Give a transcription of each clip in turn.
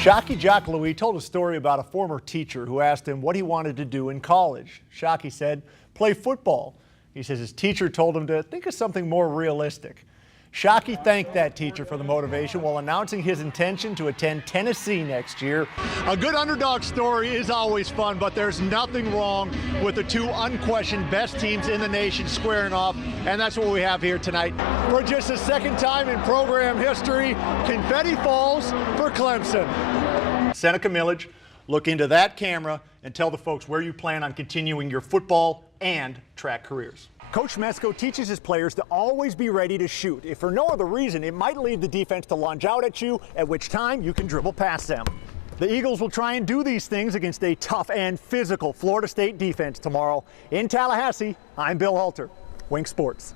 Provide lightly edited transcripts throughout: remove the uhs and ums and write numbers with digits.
Shockey Jock Louis told a story about a former teacher who asked him what he wanted to do in college. Shockey said, play football. He says his teacher told him to think of something more realistic. Shockey thanked that teacher for the motivation while announcing his intention to attend Tennessee next year. A good underdog story is always fun, but there's nothing wrong with the two unquestioned best teams in the nation squaring off, and that's what we have here tonight. For just the second time in program history, confetti falls for Clemson. Seneca Millage, look into that camera and tell the folks where you plan on continuing your football and track careers. Coach Mesko teaches his players to always be ready to shoot. If for no other reason, it might lead the defense to lunge out at you, at which time you can dribble past them. The Eagles will try and do these things against a tough and physical Florida State defense tomorrow. In Tallahassee, I'm Bill Halter, Wink Sports.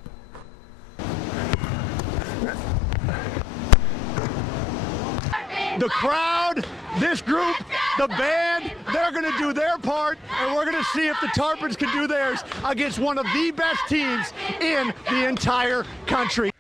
The crowd, this group, the band, they're going to do their part, and we're going to see if the Tarpons can do theirs against one of the best teams in the entire country.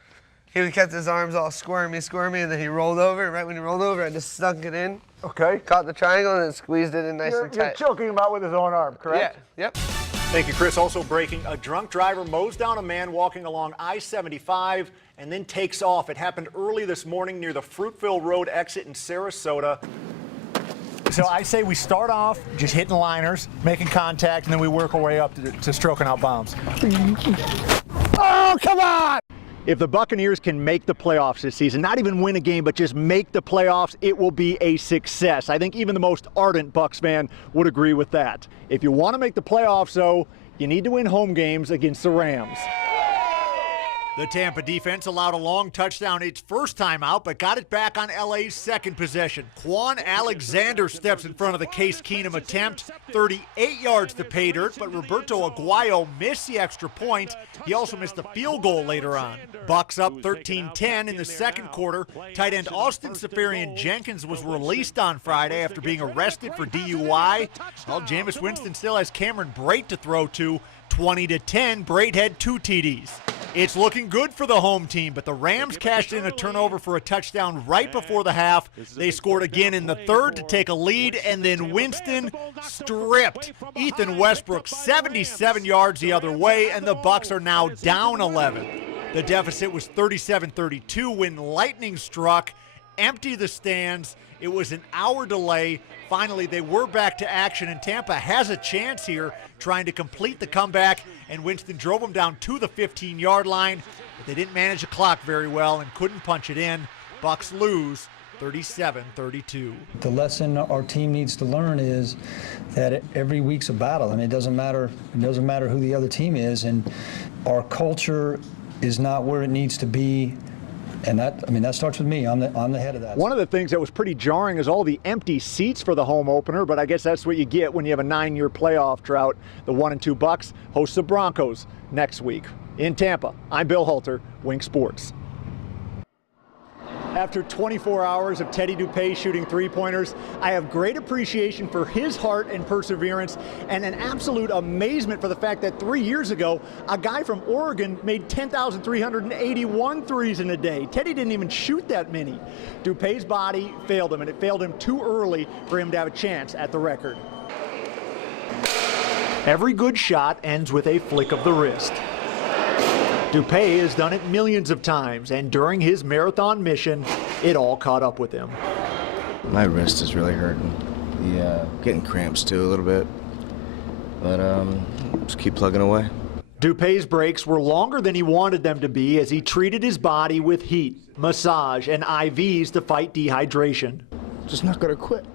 He kept his arms all squirmy, and then he rolled over. Right when he rolled over, I just sunk it in. Okay. Caught the triangle and then squeezed it in nice and tight. You're choking him out with his own arm, correct? Yeah, yep. Thank you, Chris. Also breaking, a drunk driver mows down a man walking along I-75 and then takes off. It happened early this morning near the Fruitville Road exit in Sarasota. So I say we start off just hitting liners, making contact, and then we work our way up to stroking out bombs. Oh, come on! If the Buccaneers can make the playoffs this season, not even win a game, but just make the playoffs, it will be a success. I think even the most ardent Bucs fan would agree with that. If you want to make the playoffs, though, you need to win home games against the Rams. The Tampa defense allowed a long touchdown its first time out, but got it back on LA's second possession. Quan Alexander steps in front of the Case Keenum attempt, 38 yards to pay dirt, but Roberto Aguayo missed the extra point. He also missed a field goal later on. Bucs up 13-10 in the second quarter. Tight end Austin Seferian-Jenkins was released on Friday after being arrested for DUI. Well, Jameis Winston still has Cameron Brate to throw to. 20-10, Brate had 2 TDs. It's looking good for the home team, but the Rams cashed in a turnover for a touchdown right before the half. They scored again in the third to take a lead, and then Winston stripped Ethan Westbrook 77 yards the other way, and the Bucs are now down 11. The deficit was 37-32 when lightning struck, emptied the stands. It was an hour delay. Finally, they were back to action, and Tampa has a chance here trying to complete the comeback, and Winston drove them down to the 15-yard line, but they didn't manage the clock very well and couldn't punch it in. Bucs lose 37-32. The lesson our team needs to learn is that every week's a battle. I mean, it doesn't matter who the other team is, and our culture is not where it needs to be. And that starts with me. I'm the head of that. One of the things that was pretty jarring is all the empty seats for the home opener, but I guess that's what you get when you have a 9-year playoff drought. The 1-2 Bucs host the Broncos next week. In Tampa, I'm Bill Halter, Wink Sports. After 24 hours of Teddy Dupay shooting three-pointers, I have great appreciation for his heart and perseverance and an absolute amazement for the fact that 3 years ago, a guy from Oregon made 10,381 threes in a day. Teddy didn't even shoot that many. Dupay's body failed him, and it failed him too early for him to have a chance at the record. Every good shot ends with a flick of the wrist. Dupay has done it millions of times, and during his marathon mission, it all caught up with him. My wrist is really hurting. Getting cramps too a little bit, but just keep plugging away. Dupay's breaks were longer than he wanted them to be as he treated his body with heat, massage, and IVs to fight dehydration. Just not gonna quit.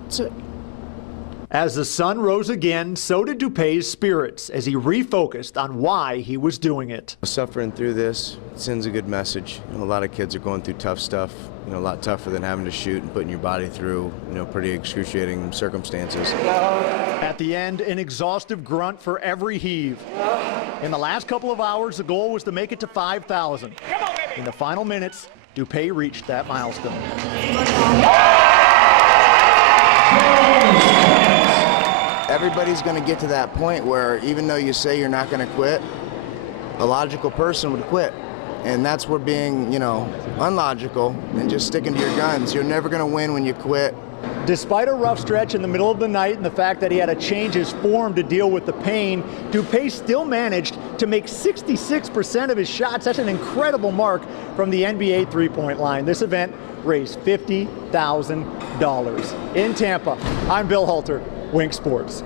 That's it. As the sun rose again, so did Dupay's spirits as he refocused on why he was doing it. Suffering through this sends a good message. A lot of kids are going through tough stuff, a lot tougher than having to shoot and putting your body through, pretty excruciating circumstances. At the end, an exhaustive grunt for every heave. In the last couple of hours, the goal was to make it to 5,000. In the final minutes, Dupay reached that milestone. Everybody's going to get to that point where even though you say you're not going to quit, a logical person would quit. And that's where being, unlogical and just sticking to your guns. You're never going to win when you quit. Despite a rough stretch in the middle of the night and the fact that he had to change his form to deal with the pain, Dupay still managed to make 66% of his shots. That's an incredible mark from the NBA three-point line. This event raised $50,000. In Tampa, I'm Bill Halter, Wink Sports.